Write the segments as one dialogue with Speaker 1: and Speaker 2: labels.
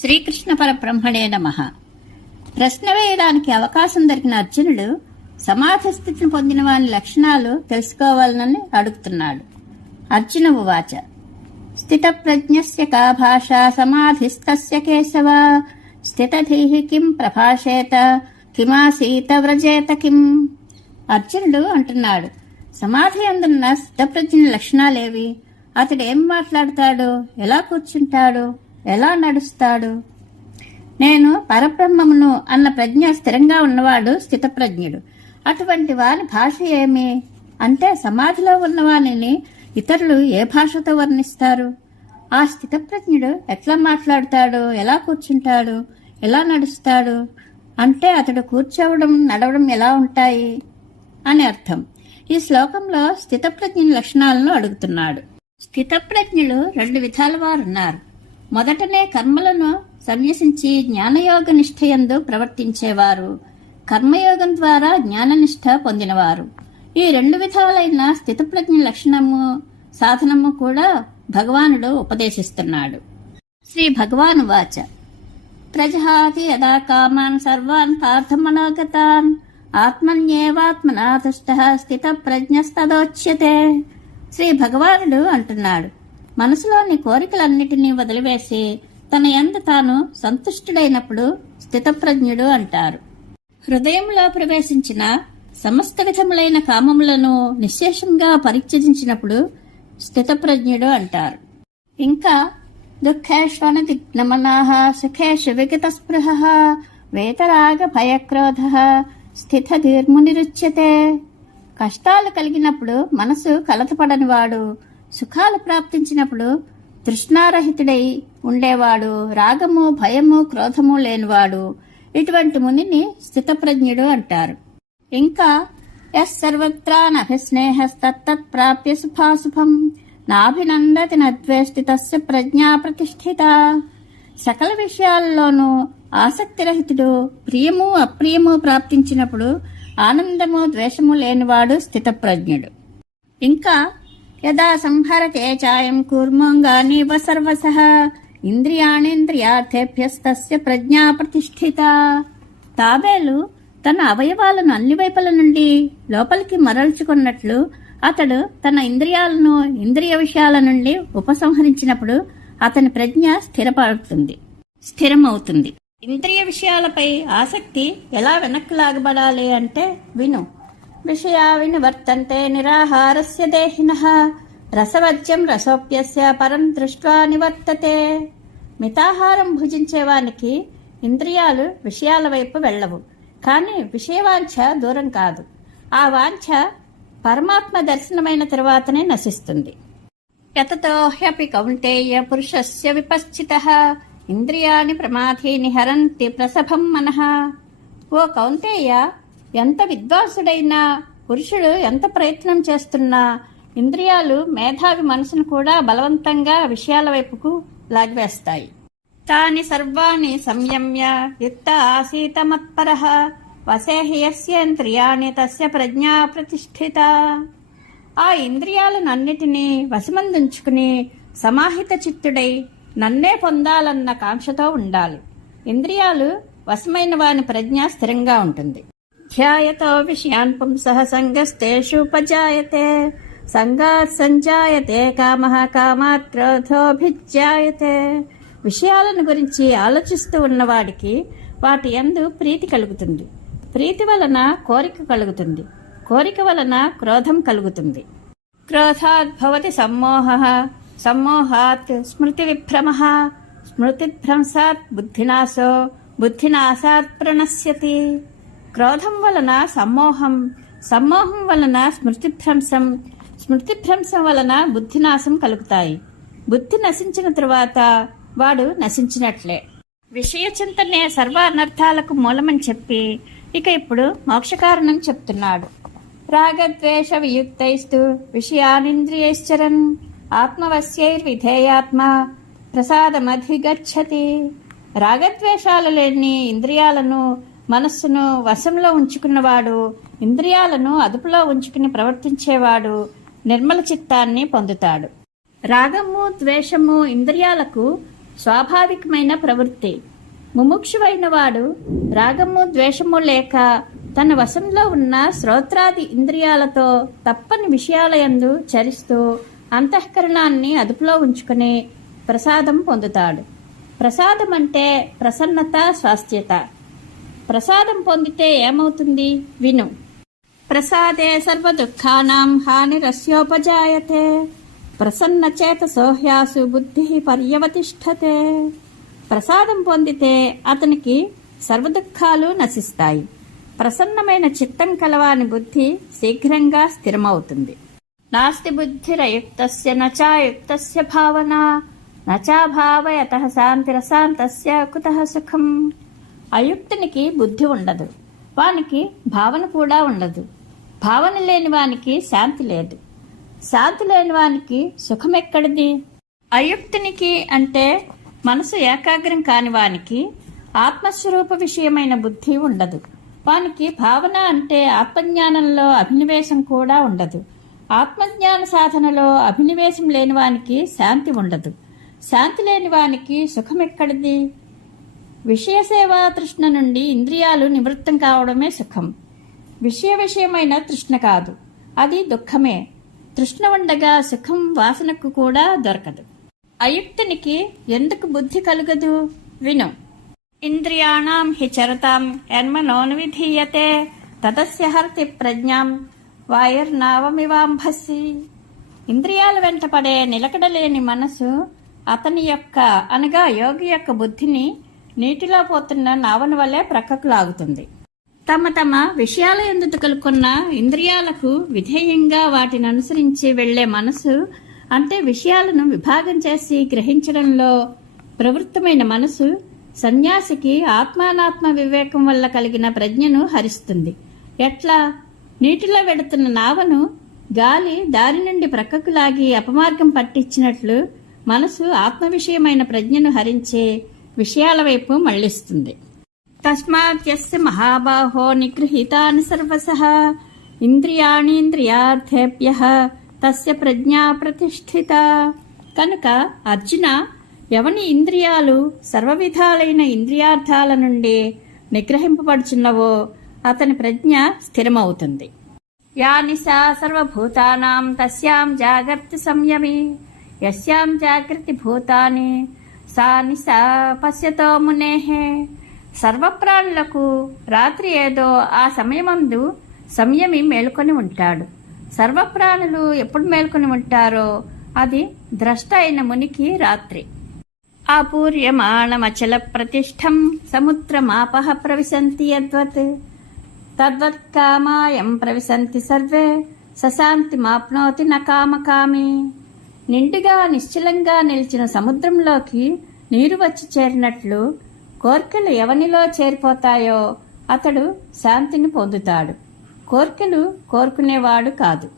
Speaker 1: శ్రీకృష్ణ పరబ్రహ్మణే నమ. ప్రశ్న వేయడానికి అవకాశం దొరికిన అర్జునుడు సమాధి స్థితిని పొందిన వాని లక్షణాలు తెలుసుకోవాలని అడుగుతున్నాడు. అర్జున ఉవాచ స్థిత ప్రజ్ఞస్య కా భాష సమాధిస్థస్య కేశవ? స్థితధీః కిం ప్రభాషేత? కిమాసీత వ్రజేత కిం? అర్జునుడు అంటున్నాడు. సమాధి అందున్న స్థితప్రజ్ఞ లక్షణాలేవి? అతడు ఏం మాట్లాడతాడు? ఎలా కూర్చుంటాడు? ఎలా నడుస్తాడు? నేను పరబ్రహ్మమును అన్న ప్రజ్ఞ స్థిరంగా ఉన్నవాడు స్థితప్రజ్ఞుడు. అటువంటి వారి భాష ఏమి? అంటే సమాధిలో ఉన్నవానిని ఇతరులు ఏ భాషతో వర్ణిస్తారు? ఆ స్థితప్రజ్ఞుడు ఎట్లా మాట్లాడతాడు? ఎలా కూర్చుంటాడు? ఎలా నడుస్తాడు? అంటే అతడు కూర్చోవడం నడవడం ఎలా ఉంటాయి? అని అర్థం. ఈ శ్లోకంలో స్థితప్రజ్ఞుని లక్షణాలను అడుగుతున్నాడు. స్థితప్రజ్ఞులు రెండు విధాల వారు ఉన్నారు. మొదటనే కర్మలను సన్యసించి జ్ఞానయోగ నిష్ఠయందు ప్రవర్తించేవారు. కర్మయోగం ద్వారా జ్ఞాననిష్ట పొందినవారు. ఈ రెండు విధాలైన స్థితప్రజ్ఞ లక్షణము సాధనము కూడా భగవానుడు ఉపదేశిస్తున్నాడు. శ్రీ భగవాను వాచ. ప్రజహాతి యదా కామాన్ సర్వాన్ పార్థమనోగతాన్. ఆత్మన్యేవాత్మనా తుష్ట స్థిత ప్రజ్ఞస్తదోచ్యతే శ్రీ భగవానుడు అంటున్నాడు. మనసులోని కోరికలన్నిటినీ వదిలివేసి తన యందు తాను సంతుష్టుడైనప్పుడు స్థితప్రజ్ఞుడు అంటారు. హృదయంలో ప్రవేశించిన సమస్త విధములైన కామములను నిశ్శేషంగా పరిత్యజించినప్పుడు స్థితప్రజ్ఞుడు అంటారు. ఇంకా దుఃఖేష్వన దిగ్నమనాహ సుఖేషు విగత స్పృహ వేతరాగ భయక్రోధ స్థితధీర్మునిరుచ్యతే కష్టాలు కలిగినప్పుడు మనసు కలతపడనివాడు సుఖాలు ప్రాప్తించినప్పుడు తృష్ణారహితుడై ఉండేవాడు. రాగము భయము క్రోధము లేనివాడు. ఇటువంటి మునిని స్థితప్రజ్ఞుడు అంటారు. ఇంకా ఎస్ సర్వత్రానభిస్నేహస్తత్ ప్రాప్య సుఖాసుఖం నాభినందతి నద్వేష్టి తస్య ప్రజ్ఞా ప్రతిష్ఠిత. సకల విషయాల్లోనూ ఆసక్తిరహితుడు ప్రియము అప్రియము ప్రాప్తించినప్పుడు ఆనందము ద్వేషము లేనివాడు స్థితప్రజ్ఞుడు. ఇంకా యదా సంహరతే చాయం కూర్మంగానీవ సర్వస. ఇంద్రియాణేంద్రియార్థేభ్యస్తస్య ప్రజ్ఞా ప్రతిష్ఠిత. తాబేలు తన అవయవాలను అన్ని వైపుల నుండి లోపలికి మరల్చుకున్నట్లు అతడు తన ఇంద్రియాలను ఇంద్రియ విషయాల నుండి ఉపసంహరించినప్పుడు అతని ప్రజ్ఞ స్థిరపడుతుంది స్థిరమవుతుంది. ఇంద్రియ విషయాలపై ఆసక్తి ఎలా వెనక్కి లాగబడాలి అంటే విను. విషయా వినివర్తంతే నిరాహారస్య దేహినః. రసవజ్యం రసోప్యస్య పరం దృష్ట్వా నివర్తతే. మితాహారం భుజించేవానికి ఇంద్రియాలు విషయాల వైపు వెళ్ళవు. కానీ విషయవాంఛ దూరం కాదు. ఆ వాంఛ పరమాత్మ దర్శనమైన తర్వాతనే నశిస్తుంది. యతతో హ్యపి కౌంటేయ పురుషస్య విపశ్చిత. ఇంద్రియాని ప్రమాధీని హరంతి ప్రసభం మనః. ఓ కౌంటేయ ఎంత విద్వాంసుడైనా పురుషుడు ఎంత ప్రయత్నం చేస్తున్నా ఇంద్రియాలు మేధావి మనసును కూడా బలవంతంగా విషయాల వైపుకు లాగివేస్తాయి. తాని సర్వాణి సంయమ్య యుక్త ఆసీత మత్పర వసేహియస్యంద్రియాణి తస్య ప్రజ్ఞా ప్రతిష్ఠిత. ఆ ఇంద్రియాలనన్నిటినీ వశమందుంచుకుని సమాహిత చిత్తుడై నన్నే పొందాలన్న కాంక్షతో ఉండాలి. ఇంద్రియాలు వశమైన వాని ప్రజ్ఞ స్థిరంగా ఉంటుంది. ధ్యాయతో విషయాన్ పుంసః సంగస్తేషుపజాయతే సంగాత్ సంజాయతే కామ కామాత్ క్రోధోభిజాయతే విషయాలను గురించి ఆలోచిస్తూ ఉన్నవాడికి వాటి యందు ప్రీతి కలుగుతుంది। ప్రీతి వలన కోరిక కలుగుతుంది। కోరిక వలన క్రోధం కలుగుతుంది। క్రోధాత్ భవతి సమ్మోహ। సమ్మోహాత్ స్మృతి విభ్రమ స్మృతిభ్రంశాత్ బుద్ధినాశో। బుద్ధినాశాత్ ప్రణశ్యతి। క్రోధం వలన సమ్మోహం సమ్మోహం వలన స్మృతిభ్రంశం స్మృతిభ్రంశం వలన బుద్ధినాశం కలుగుతాయి. బుద్ధి నశించిన తరువాత వాడు నశించినట్లే. విషయ చింతనే సర్వ అనర్థాలకు మూలమని చెప్పి ఇక ఇప్పుడు మోక్షకారణం చెప్తున్నాడు. రాగద్వేష వియుక్తైస్తు విషయానింద్రియైశ్చరన్ ఆత్మవశ్యైర్విధేయాత్మ ప్రసాదమధిగచ్చతి. రాగద్వేషాలు లేని ఇంద్రియాలను మనస్సును వశంలో ఉంచుకున్నవాడు ఇంద్రియాలను అదుపులో ఉంచుకుని ప్రవర్తించేవాడు నిర్మల చిత్తాన్ని పొందుతాడు. రాగము ద్వేషము ఇంద్రియాలకు స్వాభావికమైన ప్రవృత్తి. ముముక్షువైన వాడు రాగము ద్వేషము లేక తన వశంలో ఉన్న శ్రోత్రాది ఇంద్రియాలతో తప్పని విషయాలయందు చరిస్తూ అంతఃకరణాన్ని అదుపులో ఉంచుకుని ప్రసాదం పొందుతాడు. ప్రసాదం అంటే ప్రసన్నత స్వాస్థ్యత. ప్రసాదం పొందితే ఏమవుతుంది? విను. ప్రసాదే సర్వ దుఃఖానాం హానిరస్యోపజాయతే ప్రసన్న చేత సోహ్యాసు బుద్ధి పర్యవతిష్టతే ప్రసాదం పొందితే అతనికి సర్వదుఃఖాలు నశిస్తాయి. ప్రసన్నమైన చిత్తం కలవాని బుద్ధి శీఘ్రంగా స్థిరమవుతుంది. నాస్తి బుద్ధిరయుక్తస్య నచాయుక్తస్య భావన. నచాభావయత శాంతిరశాంతస్య కుతః సుఖం. అయుక్తునికి బుద్ధి ఉండదు. వానికి భావన కూడా ఉండదు. భావన లేని వానికి శాంతి లేదు. శాంతి లేని వానికి సుఖం ఎక్కడిది? అయుక్తునికి అంటే మనసు ఏకాగ్రం కాని వానికి ఆత్మస్వరూప విషయమైన బుద్ధి ఉండదు. వానికి భావన అంటే ఆత్మజ్ఞానంలో అభినివేశం కూడా ఉండదు. ఆత్మజ్ఞాన సాధనలో అభినివేశం లేని వానికి శాంతి ఉండదు. శాంతి లేని వానికి సుఖం ఎక్కడిది? విషయ సేవా తృష్ణ నుండి ఇంద్రియాలు నివృత్తం కావడమే సుఖం. విషయ విషయమైన తృష్ణ కాదు. అది దుఃఖమే. తృష్ణ ఉండగా సుఖం వాసనకు కూడా దొరకదు. అయుక్తునికి ఎందుకు బుద్ధి కలుగదు? విను. ఇంద్రియాణం హి చరతాం యన్మనోను విధీయతే తదస్య హర్తి ప్రజ్ఞాం వాయుర్నావమివాంభసి. ఇంద్రియాల వెంట పడే నిలకడలేని మనసు అతని యొక్క అనగా యోగి యొక్క బుద్ధిని నీటిలో పోతున్న నావన వల్లే ప్రక్కకు లాగుతుంది తమ తమ విషయాల ఎందుకు కలుకున్న ఇంద్రియాలకు విధేయంగా వాటిని అనుసరించి వెళ్ళే మనసు అంటే విషయాలను విభాగం చేసి గ్రహించడంలో ప్రవృత్తమైన మనసు సన్యాసికి ఆత్మానాత్మ వివేకం వల్ల కలిగిన ప్రజ్ఞను హరిస్తుంది. ఎట్లా? నీటిలో వెడుతున్న నావను గాలి దారి నుండి ప్రక్కకు లాగి అపమార్గం పట్టించినట్లు మనసు ఆత్మ విషయమైన ప్రజ్ఞను హరించే విషయాల వైపు మళ్ళిస్తుంది తస్మాత్ యస్య మహాబాహో నిగృహీతాని సర్వస. ఇంద్రియాణీంద్రియార్థేభ్య తస్య ప్రజ్ఞా ప్రతిష్ఠిత. కనుక అర్జున ఎవని ఇంద్రియాలు సర్వవిధాలైన ఇంద్రియార్థాల నుండి నిగ్రహింపబడుచున్నవో అతని ప్రజ్ఞ స్థిరమవుతుంది. యా నిశా సర్వభూతానాం తస్యాం జాగ్రత్త సంయమి. యస్యాం జాగ్రత్త భూతాని సా నిశా పశ్యతో మునేహే. సర్వప్రాణులకు రాత్రి ఏదో ఆ సమయమందు సంయమి మేల్కొని ఉంటాడు. సర్వప్రాణులు ఎప్పుడు మేల్కొని ఉంటారో అది ద్రష్ట అయిన మునికి రాత్రి. ఆపూర్యమాణమచల ప్రతిష్టం సముద్రమాపహ ప్రవిశంతి యద్వత్. తద్వత్ కామాయం ప్రవిశంతి సర్వే సశాంతి మాప్నోతి నకామకామి నిండుగా నిశ్చలంగా నిలిచిన సముద్రంలోకి నీరు వచ్చి చేరినట్లు కోర్కెలు ఎవనిలో చేరిపోతాయో అతడు శాంతిని పొందుతాడు. కోర్కెలు కోరుకునేవాడు కాదు.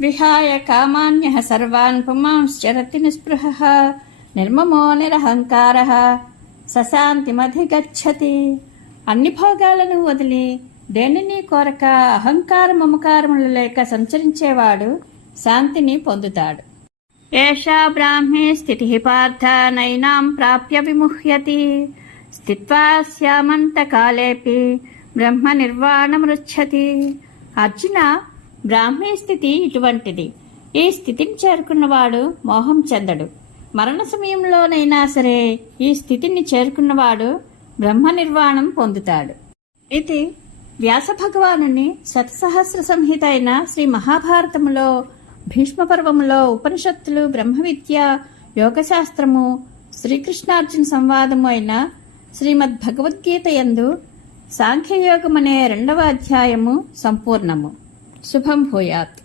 Speaker 1: విహాయ కామాన్య సర్వాన్ పుమాంశ్చరతి నిస్పృహ నిర్మమో నిరహంకార సశాంతిమధిగచ్చతి. అన్ని భోగాలను వదిలి దేనిని కోరక అహంకార మమకారములు లేక సంచరించేవాడు శాంతిని పొందుతాడు. ఏషా బ్రాహ్మే స్థితి పార్థ నైనాం ప్రాప్య విముహ్యతి స్థిత్వా శ్యామంతకాలేపి బ్రహ్మ నిర్వాణమృచ్చతి అర్జున బ్రాహ్మీ స్థితి ఇటువంటిది ఈ స్థితిని చేరుకున్నవాడు మోహం చెందడు। మరణ సమయంలోనైనా సరే ఈ స్థితిని చేరుకున్నవాడు బ్రహ్మ నిర్వాణం పొందుతాడు। ఇది వ్యాస భగవానుని శతసహస్ర సంహిత అయిన శ్రీ మహాభారతములో భీష్మపర్వములో ఉపనిషత్తులు బ్రహ్మవిద్య యోగశాస్త్రము శ్రీకృష్ణార్జున సంవాదము అయిన శ్రీమద్ భగవద్గీత యందు సాంఖ్యయోగం అనే రెండవ అధ్యాయము సంపూర్ణము. శుభం భూయాత్.